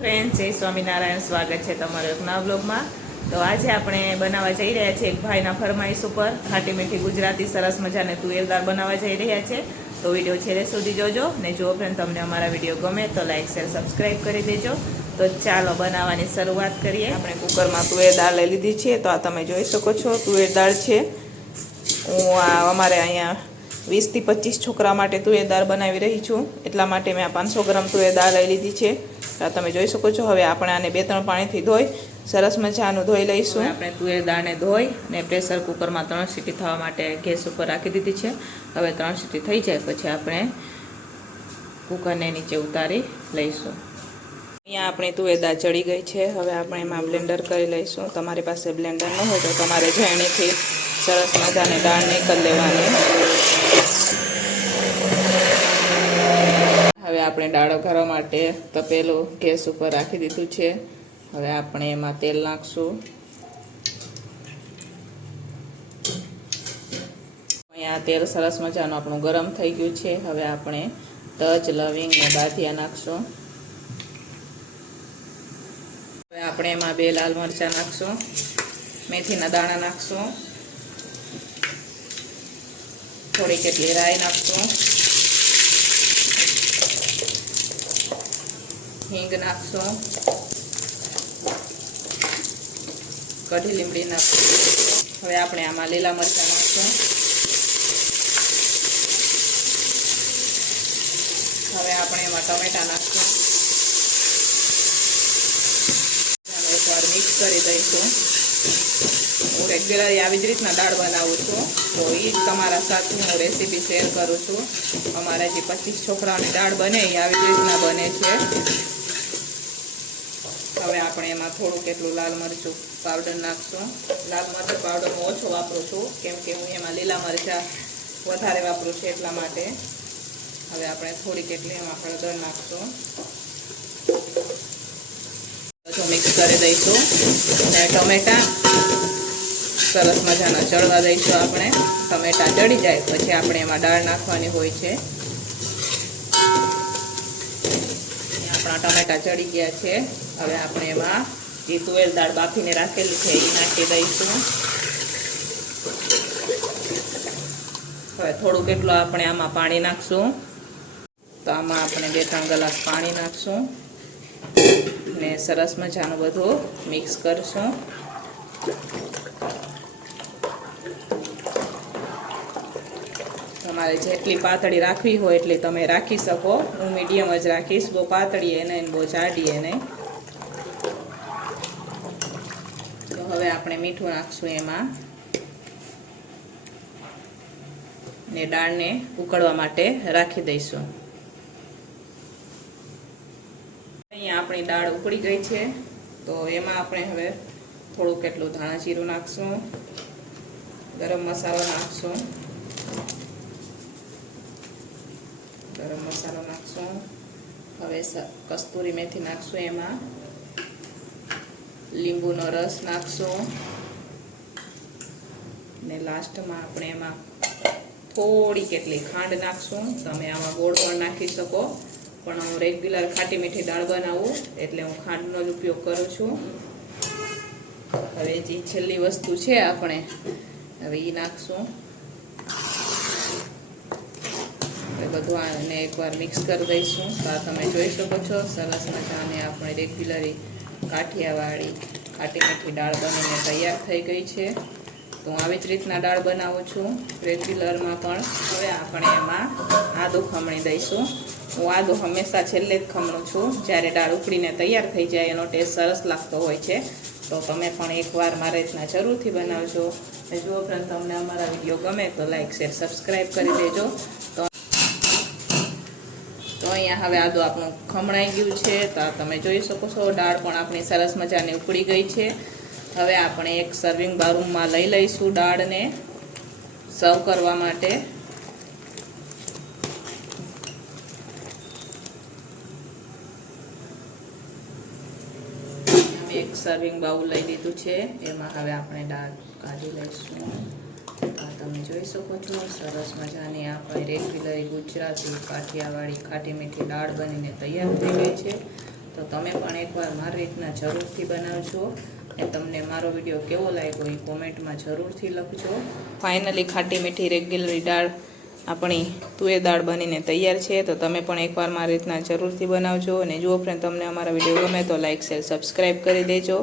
Friend જય સ્વામિનારાયણ. સ્વાગત છે તમારો એક નવા બ્લોગમાં તો આજે આપણે બનાવવા જઈ રહ્યા છીએ એક ભાઈના ફરમાઈશ ઉપર. ખાટી મીઠી ગુજરાતી, સરસ મજાને તુવેલદાર બનાવવા જઈ રહ્યા છે. તો વીડિયો છેલ્લે સુધી જોજો. ને જો ફ્રેન્ડ તમને અમારા વીડિયો ગમે તો લાઈક શેર સબસ્ક્રાઈબ કરી દેજો. તો ચાલો બનાવવાની શરૂઆત કરીએ. આપણે કુકરમાં તુવેર દાળ લઈ લીધી છે. તો આ તમે જોઈ શકો છો, તુવેર દાળ છે. હું આ અમારે અહીંયા વીસથી પચીસ છોકરા માટે તુવેર દાળ બનાવી રહી છું. એટલા માટે મેં આ પાંચસો ગ્રામ તુવેર દાળ લઈ લીધી છે. તો તમે જોઈ શકો છો. હવે આપણે આને બે ત્રણ પાણીથી ધોઈ સરસ મજાનું ધોઈ લઈશું. આપણે તુવેર દાળને ધોઈ અને પ્રેશર કુકરમાં ત્રણ સીટી થવા માટે ગેસ ઉપર રાખી દીધી છે. હવે ત્રણ સીટી થઈ જાય પછી આપણે કુકરને નીચે ઉતારી લઈશું. અહીંયા આપણી તુવેર દાળ ચડી ગઈ છે. હવે આપણે એમાં બ્લેન્ડર કરી લઈશું. તમારી પાસે બ્લેન્ડર ન હોય તો તમારે ઝેણીથી સરસ મજાની દાળ નીકળી લેવાની હવે આપણે દાળ કરવા માટે તપેલું ગેસ ઉપર રાખી દીધું છે. હવે આપણે એમાં તેલ નાખશું. અહીંયા તેલ સરસ મજાનું આપણું ગરમ થઈ ગયું છે. હવે આપણે તજ, લવિંગ ને બાથિયા નાખશું. હવે આપણે એમાં બે લાલ મરચાં નાખશું. મેથીના દાણા નાખશું. થોડી કેટલી રાઈ નાખશું. હિંગ નાખશું કઢી લીમડી નાખશું હવે આપણે આમાં લીલા મરચાં નાખશું હવે આપણે એમાં ટમેટા નાખશું એકવાર મિક્સ કરી દઈશું હું રેગ્યુલર આવી જ રીતના દાળ બનાવું છું તો એ જ તમારા સાથે હું રેસીપી શેર કરું છું અમારા જે પચીસ છોકરાઓની દાળ બને એ આવી જ રીતના બને છે હવે આપણે એમાં થોડુંક એટલું લાલ મરચું પાવડર નાખશું. લાલ મરચું પાવડર હું ઓછો વાપરું છું, કેમ કે હું એમાં લીલા મરચાં વધારે વાપરું છું એટલા માટે. હવે આપણે થોડીક એટલી એમાં હળદર નાખશું. બધું મિક્સ કરી દઈશું. અને ટમેટા, સરસ મજાના ચડવા દઈશું આપણે. ટમેટા ચડી જાય, પછી આપણે એમાં દાળ નાખવાની હોય છે. આપણા ટમેટા ચડી ગયા છે. હવે આપણે એમાં જે તુવેર દાળ બાફીને રાખેલી છે, એ નાખી દઈશું. હવે થોડુંક કેટલું આપણે આમાં પાણી નાખશું. તો આમાં આપણે બે ત્રણ ગ્લાસ પાણી નાખશું. ને સરસ મજાનું બધું મિક્સ કરશું. તમારે જેટલી પાતળી રાખવી હોય એટલી તમે રાખી શકો. હું મીડિયમ જ રાખીશ, બહુ પાતળી એ નહીં બહુ જાડીએ નહીં તો હવે આપણે મીઠું નાખશું એમાં. ને દાળને ઉકળવા માટે રાખી દઈશું. અહીંયા આપણી દાળ ઉકળી ગઈ છે, તો એમાં આપણે હવે થોડું કેટલું ધાણા જીરું નાખશું, ગરમ મસાલો નાખશું. ગરમ મસાલો નાખશું. હવે કસ્તુરી મેથી નાખશું એમાં. લીંબુનો રસ નાખશું. ને લાસ્ટમાં આપણે એમાં થોડી કેટલી ખાંડ નાખશું. તમે આમાં ગોળ પણ નાખી શકો. પણ હું રેગ્યુલર ખાટી મીઠી દાળ બનાવું, એટલે હું ખાંડનો જ ઉપયોગ કરું છું. હવે જે છેલ્લી વસ્તુ છે આપણે, હવે એ નાખશું. બધું આને એકવાર મિક્સ કરી દઈશું. તો તમે જોઈ શકો છો, સરસ મજાને આપણે રેગ્યુલરી કાઠિયાવાડી ખાટી મીઠી દાળ બનીને તૈયાર થઈ ગઈ છે. તો હું આવી જ રીતના દાળ બનાવું છું. રેગ્યુલરમાં પણ હવે આપણે એમાં આદું ખમણી દઈશું. હું આદું હંમેશા છેલ્લે જ ખમણું છું. જ્યારે દાળ ઉકળીને તૈયાર થઈ જાય, એનો ટેસ્ટ સરસ લાગતો હોય છે. તો તમે પણ એકવાર મારા રીતના જરૂરથી બનાવજો. જો ઉપરાંત તમને અમારા વીડિયો ગમે તો લાઈક, શેર, સબસ્ક્રાઈબ કરી દેજો. તો અહીંયા હવે આદું આપણું ખમણાઈ ગયું છે, તો તમે જોઈ શકો છો, દાળ પણ આપણી સરસ મજાની ઉકળી ગઈ છે. હવે આપણે એક સર્વિંગ બારૂમમાં લઈ લઈશું દાળને સર્વ કરવા માટે. એક સર્વિંગ બાઉલ લઈ લીધું છે, એમાં હવે આપણે દાળ કાઢી લઈશું. આ તમે જોઈ શકો છો, સરસ મજાની આપણી રેગ્યુલરી ગુજરાતી કાઠિયાવાડી ખાટી મીઠી દાળ બનીને તૈયાર થઈ ગઈ છે. તો તમે પણ એકવાર મારી રીતના જરૂરથી બનાવજો અને તમને મારો વીડિયો કેવો લાગ્યો એ કોમેન્ટમાં જરૂરથી લખજો. ફાઇનલી ખાટી મીઠી રેગ્યુલરી દાળ આપણી તુવેર દાળ બનીને તૈયાર છે. તો તમે પણ એકવાર મારી રીતના જરૂરથી બનાવજો. અને જુઓ ફ્રેન્ડ તમને અમારા વીડિયો ગમે તો લાઇક શેર સબસ્ક્રાઈબ કરી દેજો.